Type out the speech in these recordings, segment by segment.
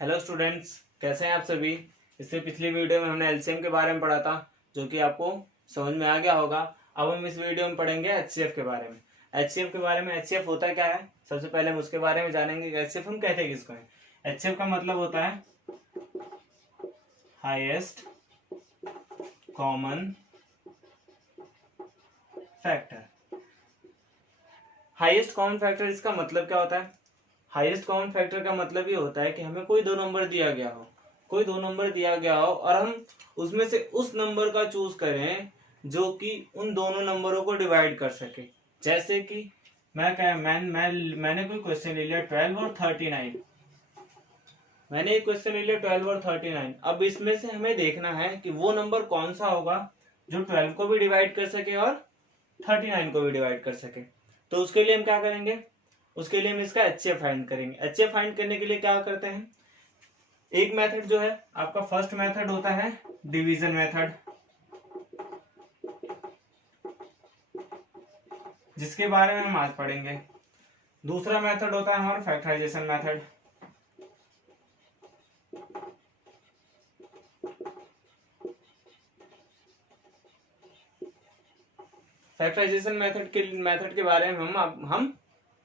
Hello students, कैसे हैं आप सभी। इससे पिछली वीडियो में हमने एलसीएम के बारे में पढ़ा था, जो कि आपको समझ में आ गया होगा। अब हम इस वीडियो में पढ़ेंगे एचसीएफ के बारे में। एचसीएफ होता क्या है, सबसे पहले हम उसके बारे में जानेंगे। एचसीएफ हम कहते हैं किसको है। एचसीएफ का मतलब होता है highest common factor. Highest common factor, इसका मतलब क्या होता है। हाईएस्ट कॉमन फैक्टर का मतलब ये होता है कि हमें कोई दो नंबर दिया गया हो और हम उसमें से उस नंबर का चूज करें जो कि उन दोनों नंबरों को डिवाइड कर सके। जैसे कि मैंने कोई क्वेश्चन ले लिया 12 और 39। मैंने एक क्वेश्चन ले लिया 12 और 39। अब इसमें से हमें देखना है कि वो नंबर कौन सा होगा जो 12 को भी डिवाइड कर सके और 39 को भी डिवाइड कर सके। तो उसके लिए हम क्या करेंगे, उसके लिए हम इसका एचसीएफ फाइंड करेंगे। एचसीएफ फाइंड करने के लिए क्या करते हैं, एक मेथड जो है आपका फर्स्ट मेथड होता है डिवीजन मेथड, जिसके बारे में हम आज पढ़ेंगे। दूसरा मेथड होता है हमारा फैक्टराइजेशन मेथड। फैक्टराइजेशन मेथड के बारे में हम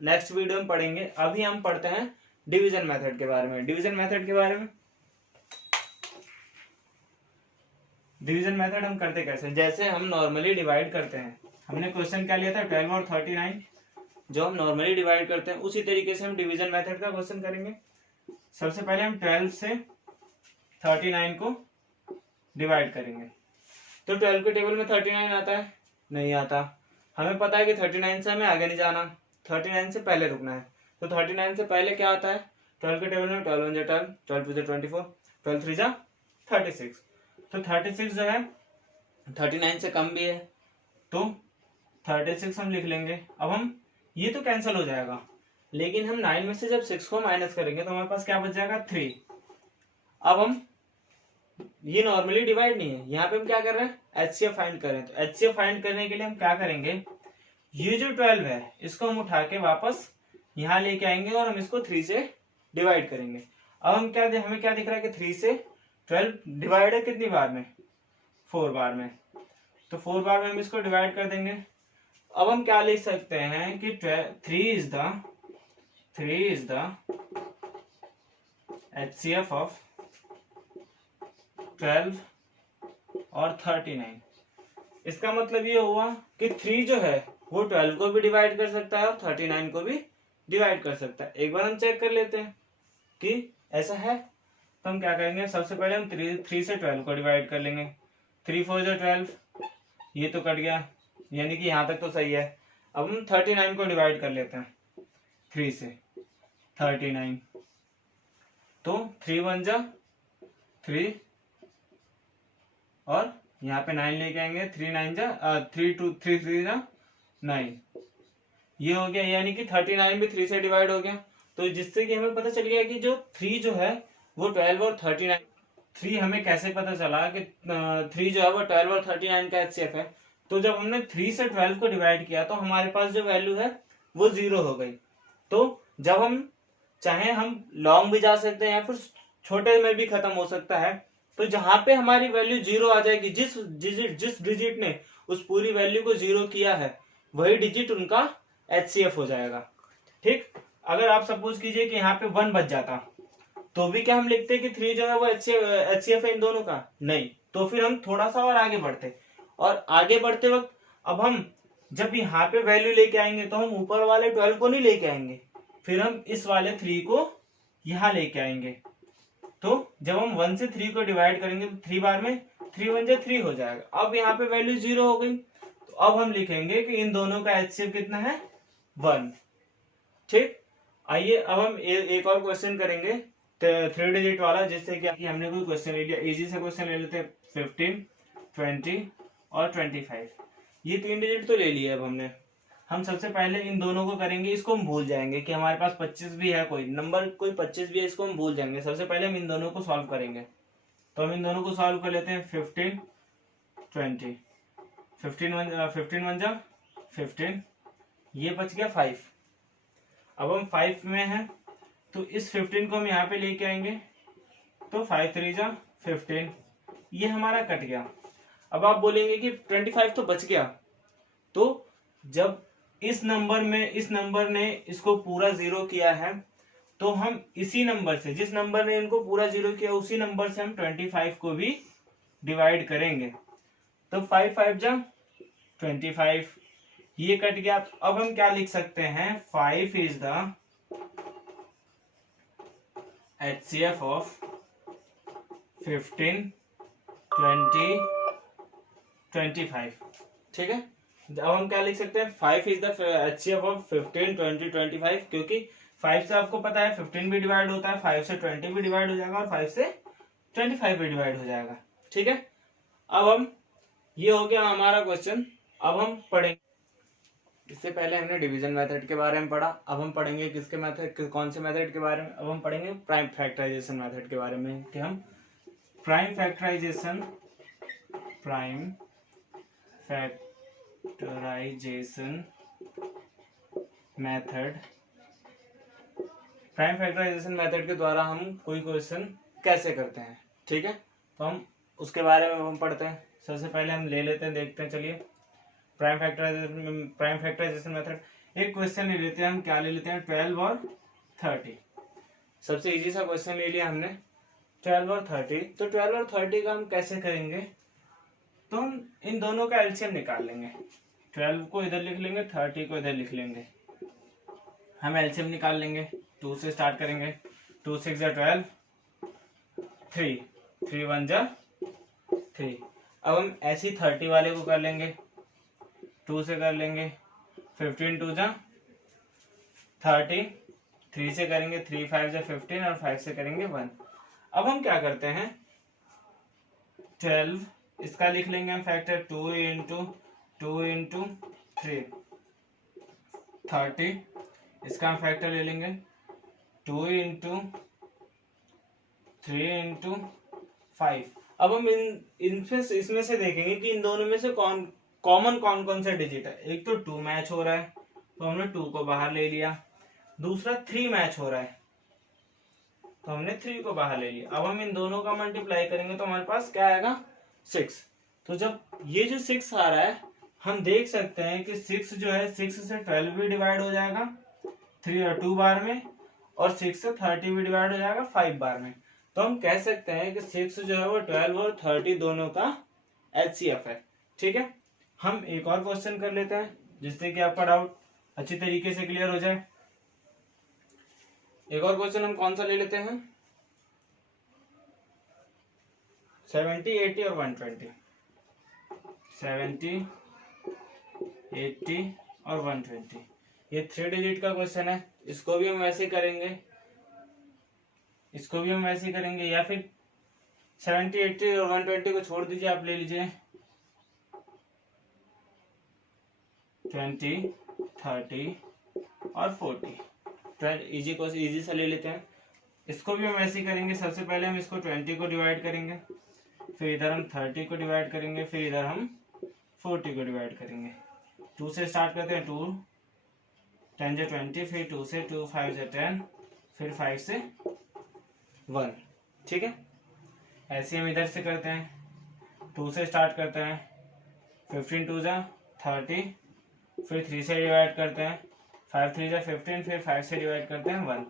नेक्स्ट वीडियो में पढ़ेंगे। अभी हम पढ़ते हैं डिवीजन मेथड के बारे में। डिवीजन मेथड हम करते कैसे, जैसे हम नॉर्मली डिवाइड करते हैं। हमने क्वेश्चन क्या लिया था 12 और 39, जो हम नॉर्मली डिवाइड करते हैं उसी तरीके से हम डिवीजन मेथड का क्वेश्चन करेंगे। सबसे पहले हम 12 से 39 को डिवाइड करेंगे। तो 12 के टेबल में 39 आता है, नहीं आता। हमें पता है कि 39 से हमें आगे नहीं जाना, 39 से पहले रुकना है। तो 39 से पहले क्या आता है, 12 के टेबल में 12 1 12, 12 2 24, 12 3 36। तो 36 जो है 39 से कम भी है, तो 36 हम लिख लेंगे। अब हम ये तो कैंसिल हो जाएगा, लेकिन हम 9 में से जब 6 को माइनस करेंगे तो हमारे पास क्या बच जाएगा 3। अब हम ये नॉर्मली डिवाइड नहीं है, यहाँ पे हम क्या कर रहे हैं एचसीएफ फाइंड कर रहे हैं। तो एचसीएफ फाइंड करने के लिए हम क्या करेंगे, ये जो 12 है इसको हम उठा के वापस यहाँ लेके आएंगे और हम इसको 3 से डिवाइड करेंगे। अब हमें क्या दिख रहा है कि 3 से 12 डिवाइड है कितनी बार में, 4 बार में। तो 4 बार में हम इसको डिवाइड कर देंगे। अब हम क्या लिख सकते हैं कि 3 इज द एचसीएफ ऑफ 12 और 39। इसका मतलब ये हुआ कि 3 जो है वो 12 को भी डिवाइड कर सकता है और 39 को भी डिवाइड कर सकता है। एक बार हम चेक कर लेते हैं कि ऐसा है। तो हम क्या करेंगे, सबसे पहले हम 3 से 12 को डिवाइड कर लेंगे। 3 4 12, ये तो कट गया, यानी कि यहां तक तो सही है। अब हम 39 को डिवाइड कर लेते हैं 3 से 39। तो 3 1 जा 3 और यहाँ पे 9 लेके आएंगे, 3 9 जा 3 2 3 3 जा 9। ये हो गया, यानी कि 39 भी 3 से डिवाइड हो गया। तो जिससे कि हमें पता चल गया कि जो 3 जो है वो 12 और 39। 3 हमें कैसे पता चला कि 3 जो है वो 12 और 39 का एचसीएफ है। तो जब हमने 3 से 12 को डिवाइड किया तो हमारे पास जो वैल्यू है वो 0 हो गई। तो जब हम चाहे हम लॉन्ग भी जा सकते हैं या फिर छोटे में भी खत्म हो सकता है। तो जहां पे हमारी वैल्यू 0 आ जाएगी, जिस डिजिट ने उस पूरी वैल्यू को 0 किया है वही डिजिट उनका एचसीएफ हो जाएगा। ठीक, अगर आप सपोज कीजिए कि यहाँ पे 1 बच जाता तो भी क्या हम लिखते कि 3 जो है वो एचसीएफ है इन दोनों का, नहीं। तो फिर हम थोड़ा सा और आगे बढ़ते, और आगे बढ़ते वक्त अब हम जब यहाँ पे वैल्यू लेके आएंगे तो हम ऊपर वाले 12 को नहीं लेके आएंगे, फिर हम इस वाले 3 को यहाँ लेके आएंगे। तो जब हम 1 से 3 को डिवाइड करेंगे तो 3 बार में 3 1 जा 3 हो जाएगा। अब यहाँ पे वैल्यू 0 हो गई, तो अब हम लिखेंगे कि इन दोनों का एचसीएफ कितना है 1। ठीक, आइए अब हम एक और क्वेश्चन करेंगे 3 डिजिट वाला, जिससे कि हमने कोई क्वेश्चन ले लिया, इजी से क्वेश्चन ले लेते हैं 15 20 और 25। ये 3 डिजिट तो ले लिए। अब हम सबसे पहले इन दोनों को करेंगे, इसको हम भूल जाएंगे कि हमारे पास 25 भी है, कोई नंबर कोई 25 भी है, इसको हम भूल जाएंगे। सबसे पहले हम इन दोनों को सॉल्व करेंगे। तो हम इन दोनों को सॉल्व कर लेते हैं 15 20, 15 1 जा 15, ये बच गया 5। अब हम 5 में हैं तो इस 15 को हम यहाँ पे लेके आएंगे तो 5 3 जा 15, ये हमारा कट गया। अब आप बोलेंगे कि 25 तो बच गया, तो जब इस नंबर ने इसको पूरा जीरो किया है, तो हम इसी नंबर से, जिस नंबर ने इनको पूरा जीरो किया, उसी नंबर से हम 25 को भी डिवाइड करेंगे। तो 5 5 जा 25, ये कट गया। अब हम क्या लिख सकते हैं, 5 इज द HCF ऑफ 15 20 25। ठीक है, अब हम क्या लिख सकते हैं, 5 इज द HCF ऑफ 15 20 25, क्योंकि 5 से आपको पता है 15 भी डिवाइड होता है, 5 से 20 भी डिवाइड हो जाएगा और 5 से 25 भी डिवाइड हो जाएगा। ठीक है, अब हम, ये हो गया हमारा क्वेश्चन। अब हम पढ़ेंगे, इससे पहले हमने डिवीजन मेथड के बारे में पढ़ा, अब हम पढ़ेंगे किसके मेथड, कौन से मेथड के बारे में, अब हम पढ़ेंगे प्राइम फैक्टराइजेशन मेथड के बारे में, कि हम प्राइम फैक्टराइजेशन मेथड के द्वारा हम कोई क्वेश्चन कैसे करते हैं। ठीक है, तो हम उसके बारे में हम पढ़ते हैं। सबसे पहले हम ले लेते हैं, देखते हैं, चलिए प्राइम फैक्टराइजेशन मेथड। एक क्वेश्चन ले लेते हैं हम, क्या ले लेते हैं, 12 और 30। सबसे इजी सा क्वेश्चन ले लिया हमने, 12 और 30। तो 12 और 30 का हम कैसे करेंगे, तो हम इन दोनों का एलसीएम निकाल लेंगे। 12 को इधर लिख लेंगे, 30 को इधर लिख लेंगे, हम एलसीएम निकाल लेंगे। 2 से स्टार्ट करेंगे, 2 6 जा 12, 3 3 1 जा 3। अब हम ऐसे ही 30 वाले को कर लेंगे, 2 से कर लेंगे, 15 2 जा 30, 3 से करेंगे, 3 5 जा 15 और 5 से करेंगे 1। अब हम क्या करते हैं, 12 इसका लिख लेंगे हम फैक्टर, 2 इंटू 3, 30 इसका हम फैक्टर ले लेंगे, 2 इंटू 3 इंटू 5। अब हम इसमें से देखेंगे कि इन दोनों में से कॉमन कौन सा डिजिट है। एक तो 2 मैच हो रहा है, तो हमने 2 को बाहर ले लिया। दूसरा 3 मैच हो रहा है, तो हमने 3 को बाहर ले लिया। अब हम इन दोनों का मल्टीप्लाई करेंगे तो हमारे पास क्या आएगा, 6। तो जब ये जो 6 आ रहा है, हम देख सकते हैं कि 6 जो है, 6 से 12 भी डिवाइड हो जाएगा 3 और 2 बार में, और 6 से 30 भी डिवाइड हो जाएगा 5 बार में। तो हम कह सकते हैं कि 6 जो है वो 12 और 30 दोनों का HCF है। ठीक है, हम एक और क्वेश्चन कर लेते हैं, जिससे कि आपका डाउट अच्छी तरीके से क्लियर हो जाए। एक और क्वेश्चन हम कौन सा ले लेते हैं, 70 80 और 120। 70 80 और 120, ये 3 डिजिट का क्वेश्चन है। इसको भी हम वैसे करेंगे, या फिर 70 80 और 120 को छोड़ दीजिए, आप ले लीजिए 20 30 और 40। इजी सा ले लेते हैं। इसको भी हम ऐसे ही करेंगे। सबसे पहले हम इसको 20 को डिवाइड करेंगे, फिर इधर हम 30 को डिवाइड करेंगे, फिर इधर हम 40 को डिवाइड करेंगे। 2 से स्टार्ट करते हैं, 2 10 से 20, फिर 2 से 2 5 से 10, फिर 5 से 1। ठीक है, ऐसे हम इधर से करते हैं। 2 से स्टार्ट करते हैं, 15 2 जा 30, फिर 3 से डिवाइड करते हैं, 5 3 जा 15, फिर 5 से डिवाइड करते हैं 1।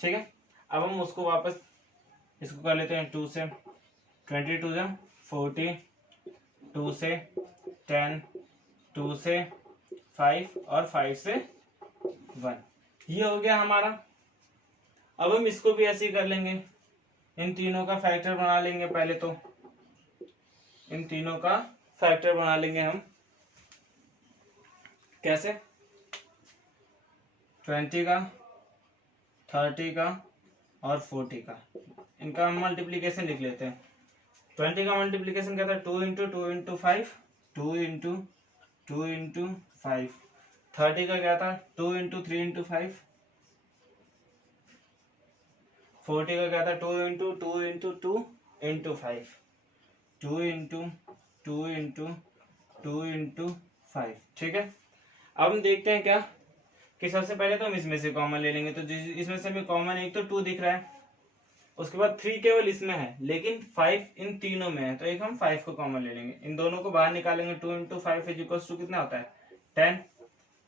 ठीक है, अब हम उसको वापस इसको कर लेते हैं। 2 से 22 जा 40, 2 से 10, 2 से 5 और 5 से 1। ये हो गया हमारा। अब हम इसको भी ऐसे ही कर लेंगे, इन तीनों का फैक्टर बना लेंगे। पहले तो इन तीनों का फैक्टर बना लेंगे हम, कैसे, 20 का 30 का और 40 का, इनका हम मल्टीप्लीकेशन लिख लेते हैं। 20 का मल्टीप्लीकेशन क्या था, 2 इंटू 2 इंटू 5, 2 इंटू 2 इंटू 5। 30 का क्या था, 2 इंटू 3 इंटू 5। 40 का क्या था, 2 into 2 into 2 into 5। 2 into 2 into 2 into 5। ठीक है, अब हम देखते हैं क्या, कि सबसे पहले तो हम इसमें से कॉमन ले लेंगे। तो इसमें से हमें कॉमन एक तो 2 दिख रहा है, उसके बाद 3 केवल इसमें है, लेकिन 5 इन तीनों में है, तो एक हम 5 को कॉमन ले लेंगे, इन दोनों को बाहर निकालेंगे। 2 इंटू 5 इज इक्वल टू कितना होता है 10।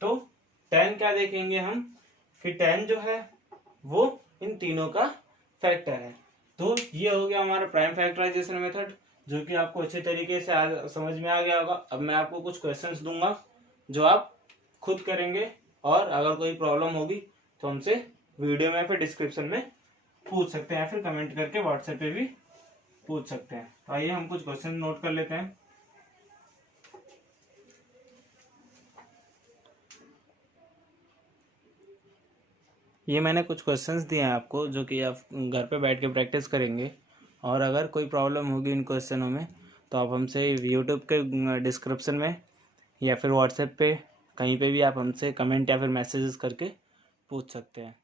तो 10 क्या देखेंगे हम, फिर 10 जो है वो इन तीनों का फैक्टर है। तो ये हो गया हमारा प्राइम फैक्टराइजेशन मेथड, जो कि आपको अच्छे तरीके से समझ में आ गया होगा। अब मैं आपको कुछ क्वेश्चंस दूंगा जो आप खुद करेंगे, और अगर कोई प्रॉब्लम होगी तो हमसे वीडियो में फिर डिस्क्रिप्शन में पूछ सकते हैं, फिर कमेंट करके व्हाट्सएप पे भी पूछ सकते हैं। तो आइए हम कुछ क्वेश्चन नोट कर लेते हैं। ये मैंने कुछ क्वेश्चंस दिए हैं आपको, जो कि आप घर पे बैठ के प्रैक्टिस करेंगे, और अगर कोई प्रॉब्लम होगी इन क्वेश्चनों में तो आप हमसे यूट्यूब के डिस्क्रिप्शन में या फिर व्हाट्सएप पे कहीं पे भी आप हमसे कमेंट या फिर मैसेजेस करके पूछ सकते हैं।